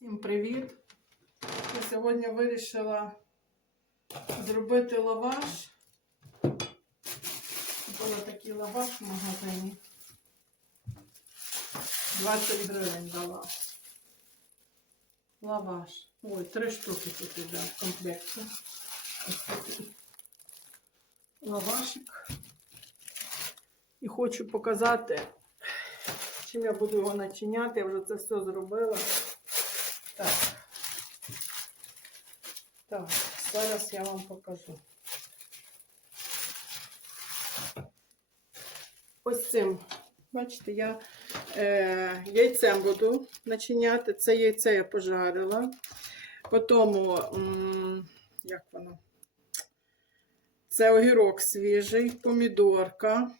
Всім привіт! Я сьогодні вирішила зробити лаваш. Купила такий лаваш в магазині. 20 гривень дала. Лаваш. Ой, три штуки тут іде в комплекті. Лавашик. І хочу показати, чим я буду його начиняти. Я вже це все зробила. Так. Так, зараз я вам покажу. Ось цим. Бачите, я е, яйцем буду начиняти. Це яйце я пожарила. Потім, як воно? Це огірок свіжий, помідорка,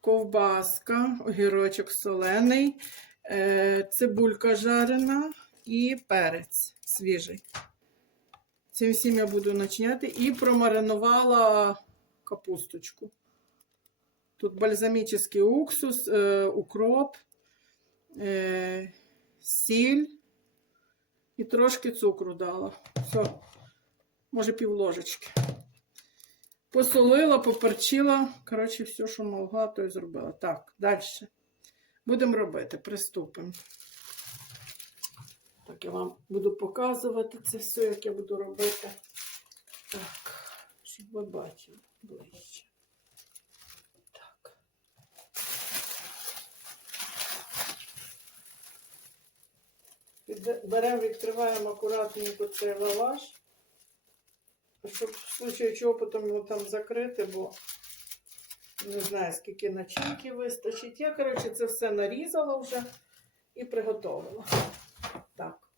ковбаска, огірочок солений, цибулька жарена і перець свіжий. Цим всім я буду начиняти. І промаринувала капусточку. Тут бальзамічний уксус, е, укроп, е, сіль і трошки цукру дала. Все, може пів ложечки. Посолила, поперчила. Коротше, все, що могла, то і зробила. Так, далі. Будемо робити, приступимо. Так, я вам буду показувати це все, як я буду робити. Так, щоб ви бачили ближче. Так. Беремо, відкриваємо акуратненько цей лаваш, щоб в случаю чого потім його там закрити, бо не знаю, скільки начинки вистачить. Я, коротше, це все нарізала вже і приготувала. Так.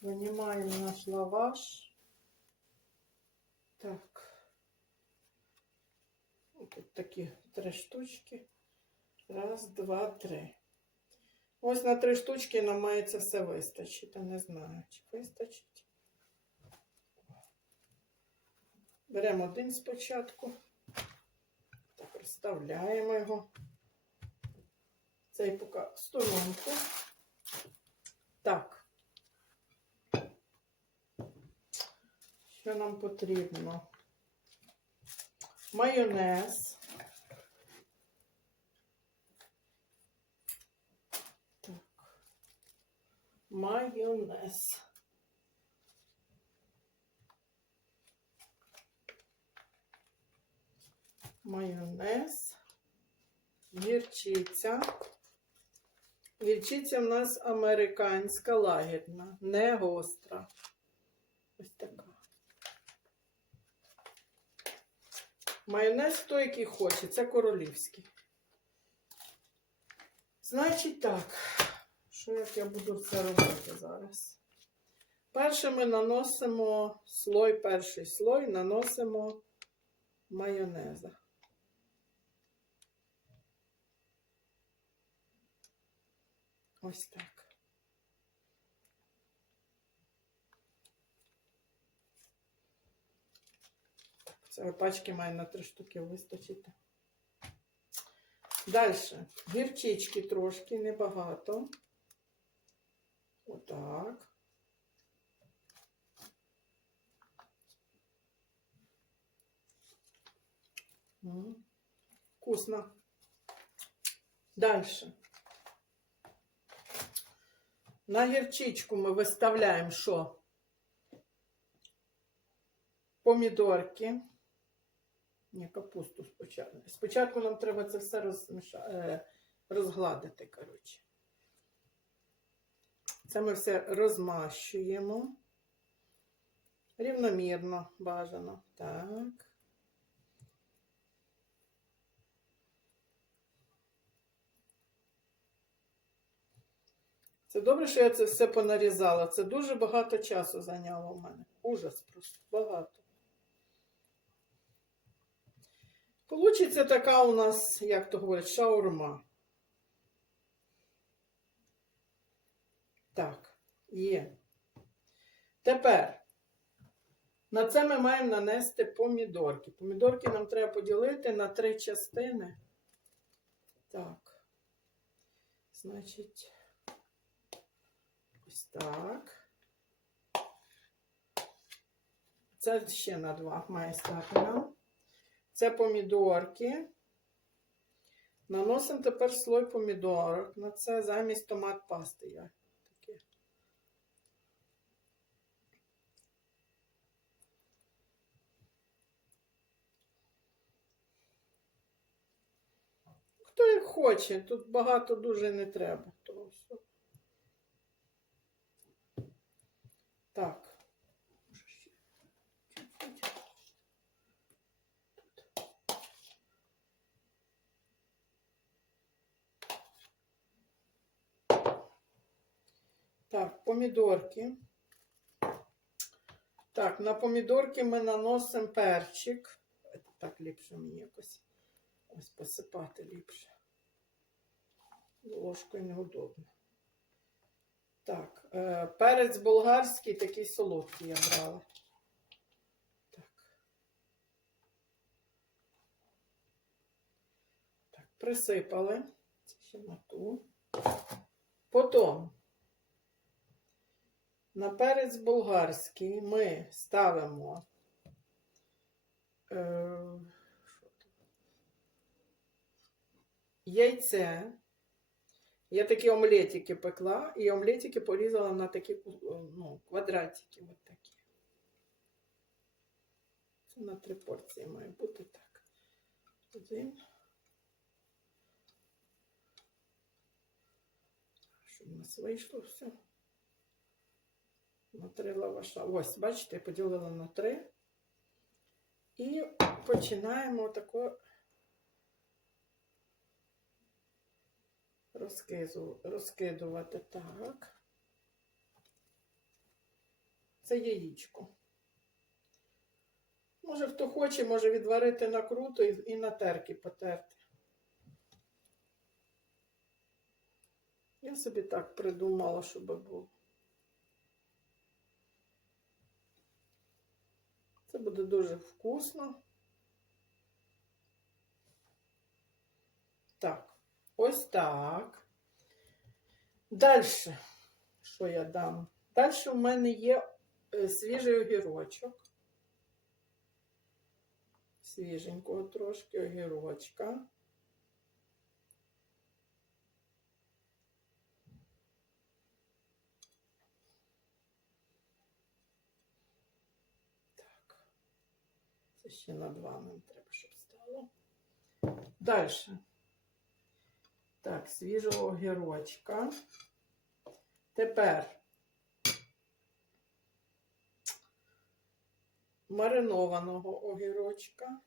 Винімаємо наш лаваш. Так. Тут такі три штучки. Раз, два, три. Ось на три штучки нам має це все вистачити. Не знаю, чи вистачить. Беремо один спочатку. Так, розставляємо його. Цей поки сторонку. Так. Що нам потрібно? Майонез. Так. Майонез. Майонез. Гірчиця. Гірчиця в нас американська лагідна, не гостра. Ось така. Майонез той, який хоче, це королівський. Значить так, що як я буду це робити зараз? Перше ми наносимо слой, перший слой наносимо майонеза. Ось так. Це пачки має на три штуки вистачити. Далі. Гірчички трошки, небагато. Отак. Вкусно. Далі. На гірчичку ми виставляємо що? Помідорки. Ні, капусту спочатку. Спочатку нам треба це все розміша... е, розгладити, коротше. Це ми все розмащуємо. Рівномірно бажано. Так. Це добре, що я це все понарізала. Це дуже багато часу зайняло в мене. Ужас просто багато. Получиться така у нас, як то говорять, шаурма. Так, є. Тепер на це ми маємо нанести помідорки. Помідорки нам треба поділити на три частини. Так. Значить, так. Це ще на два має стати нам. Це помідорки. Наносимо тепер слой помідорок. На це замість томат пасти я. Хто як хоче, тут багато дуже не треба. Того всього. Так. Так, помідорки. Так, на помідорки ми наносимо перчик. Так ліпше мені якось ось посипати ліпше. Ложкою неудобно. Так, е, перець болгарський, такий солодкий я брала. Так. Так, присипали. Це ще на ту. Потім на перець болгарський ми ставимо е, яйце. Я такі омлетики пекла, і омлетики порізала на такі ну, квадратики. От такі. Це на три порції має бути так. Один. Щоб у нас вийшло все. На три лаваша. Ось, бачите, я поділила на три. І починаємо тако розкидувати так. Це яєчко. Може, хто хоче, може відварити на круто і, і на терки потерти. Я собі так придумала, щоб було. Це буде дуже вкусно. Так, ось так. Далі, що я дам? Далі в мене є е, свіжий огірочок. Свіженького трошки огірочка. Так. Це ще на два нам треба, щоб стало. Далі. Так, свіжого огірочка. Тепер маринованого огірочка.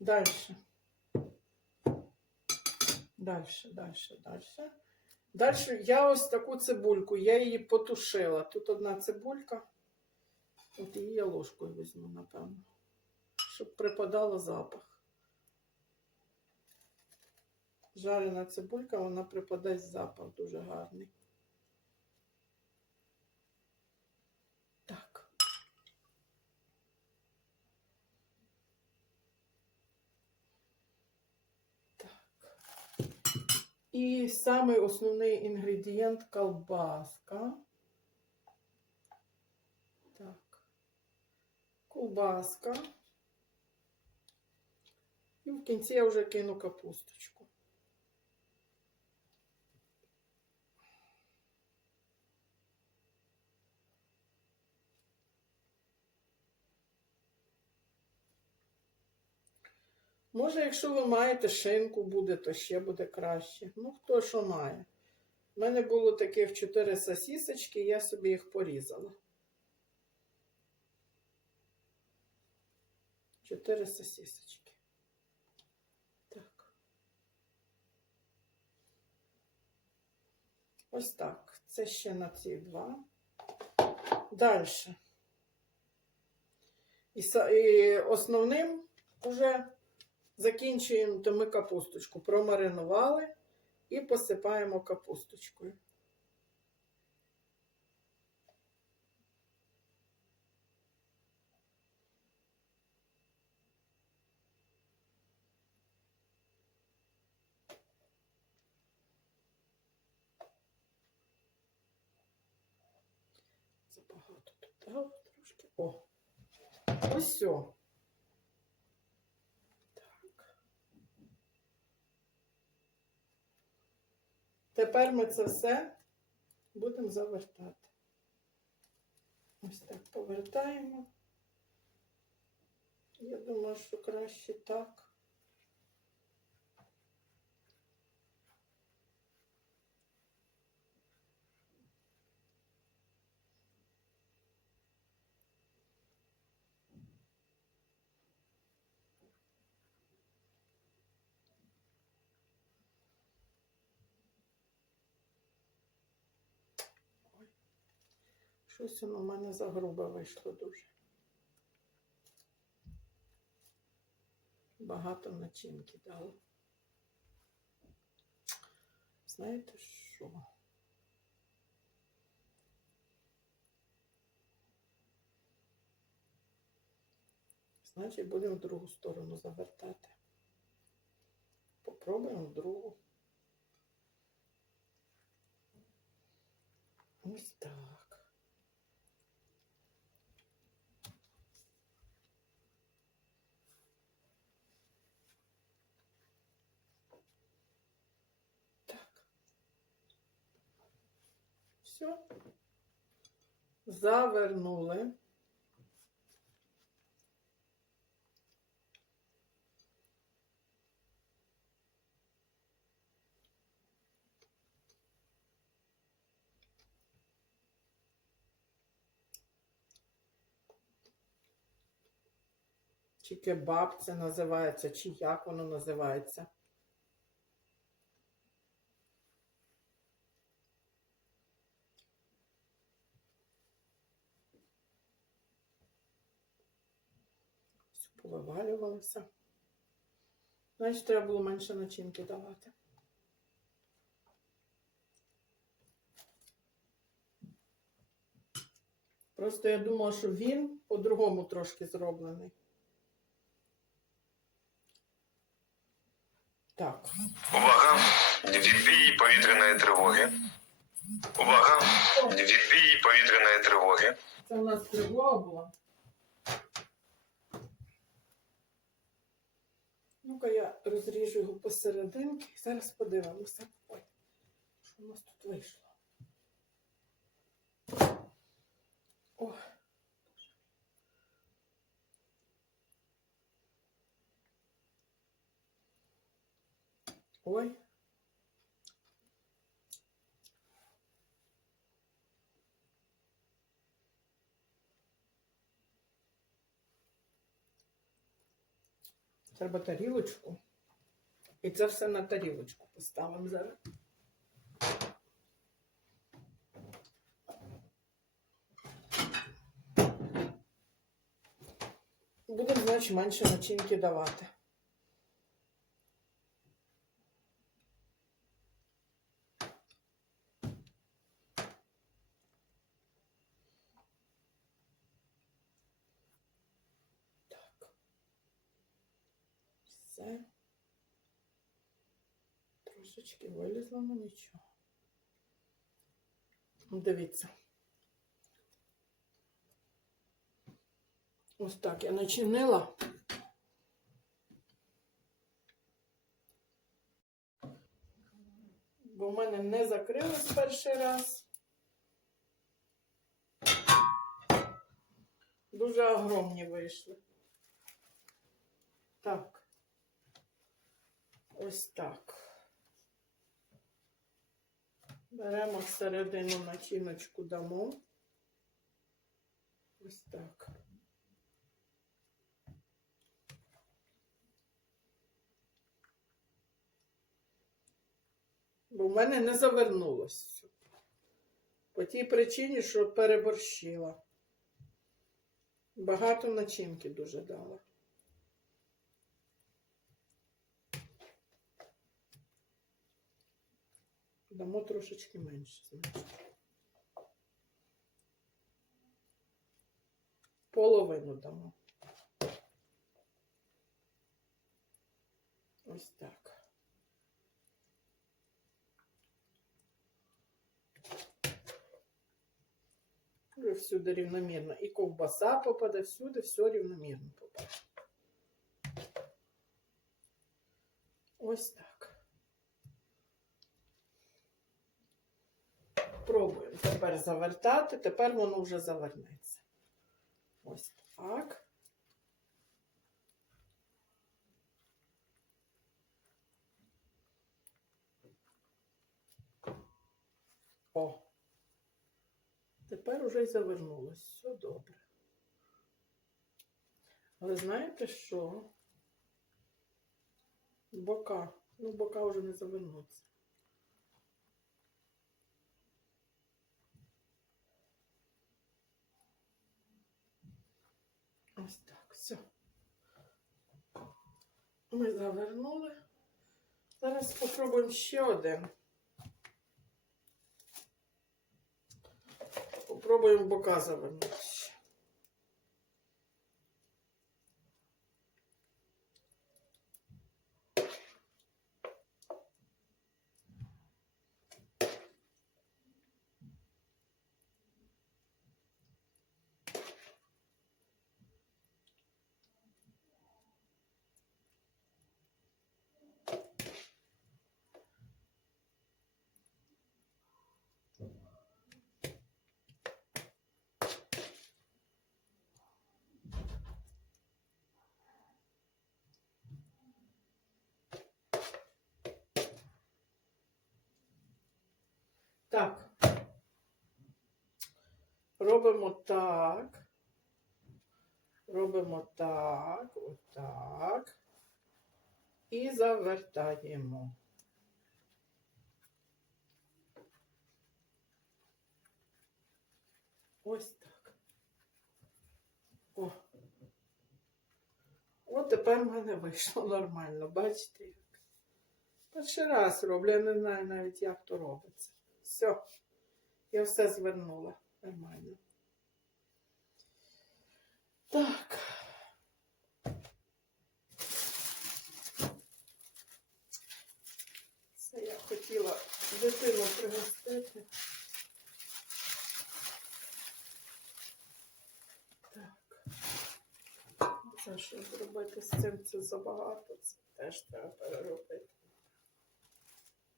Дальше. Дальше, дальше, дальше. Далі я ось таку цибульку, я її потушила. Тут одна цибулька. От її я ложкою візьму, напевно, щоб припадало запах. Жарена цибулька, вона припадає запах дуже гарний. Так. Так. І самий основний інгредієнт колбаска. Так. Колбаска. І в кінці я вже кину капусточку. Може, якщо ви маєте шинку буде, то ще буде краще. Ну, хто що має. У мене було таких чотири сосісочки, я собі їх порізала. Чотири сосісочки. Так. Ось так. Це ще на ці два. Далі. І, основним уже Закінчуємо, то ми капусточку промаринували і посипаємо капусточкою. Забагато тут, трошки. Ось. Тепер ми це все будемо завертати. Ось так повертаємо. Я думаю, що краще так. Щось воно в мене за грубе вийшло дуже. Багато начинки дало. Знаєте що? Значить, будемо в другу сторону завертати. Попробуємо в другу. Ось. Так. Все. Завернули. Чи кебаб це називається, чи як воно називається. Все повивалювалося. Значить, треба було менше начинки давати. Просто я думала, що він по-другому трошки зроблений. Так. Увага! Відбій повітряної тривоги. Увага! Відбій повітряної тривоги. Це у нас тривога була. Ну-ка я розріжу його посерединки. Зараз подивимося. Ой, що у нас тут вийшло? О. Ой. Треба тарілочку. І це все на тарілочку поставимо зараз. Будемо, значить, менше начинки давати. Так. Все. Трошечки вилізло, ну нічого. Дивіться. Ось так я начинила. Бо в мене не закрилось перший раз. Дуже огромні вийшли. Так. Ось так. Беремо всередину начиночку дамо. Ось так. Бо в мене не завернулося. По тій причині, що переборщила. Багато начинки дуже дала. Дамо трошечки менше. Половину дамо. Ось так. Вже всюди рівномірно. І ковбаса попаде всюди, все рівномірно попаде. Ось так. Тепер завертати, тепер воно вже завернеться. Ось так. О. Тепер уже й завернулось. Все добре. Але знаєте що? Бока. Ну, бока вже не завернуться. Ось так, все. Ми завернули. Зараз спробуємо ще один. Попробуємо бока завернути. ще. Так. Робимо так. Робимо так, отак. І завертаємо. Ось так. О. От тепер в мене вийшло нормально, бачите як? Перший раз роблю, я не знаю навіть, як то робиться. Все, я все звернула нормально. Так. Це я хотіла дитину пригостити. Так. Це що зробити з цим це забагато, це теж треба переробити.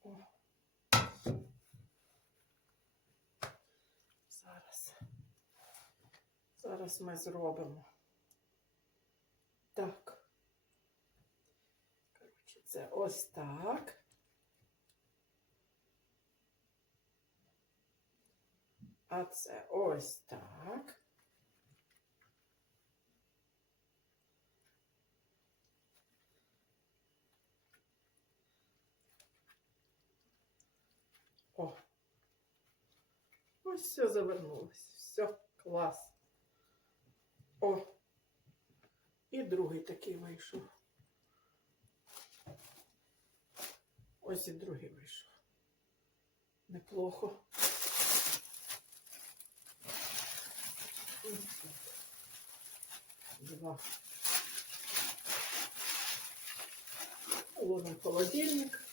О. Зараз. Зараз ми зробимо. Так. Коротше, це ось так. А це ось так. О. Ось все завернулось. Все, клас. О. І другий такий вийшов. Ось і другий вийшов. Неплохо. Два. Ложим холодильник.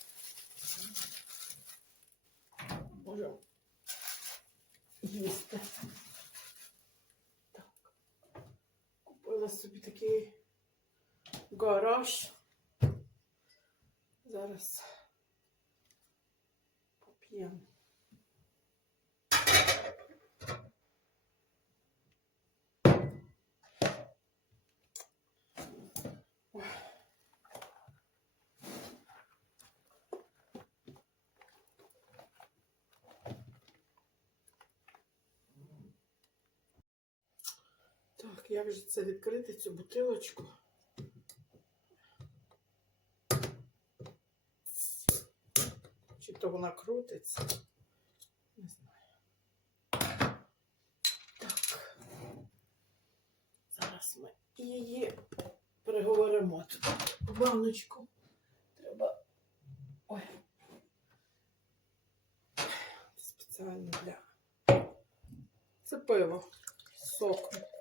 Можемо їсти. Так. Купила собі такий гараж. Зараз поп'ємо. Так, як же це відкрити цю бутилочку? Чи то вона крутиться? Не знаю. Так. Зараз ми її переговоримо тут баночку. Треба. Ой. Спеціально для. Це пиво соком.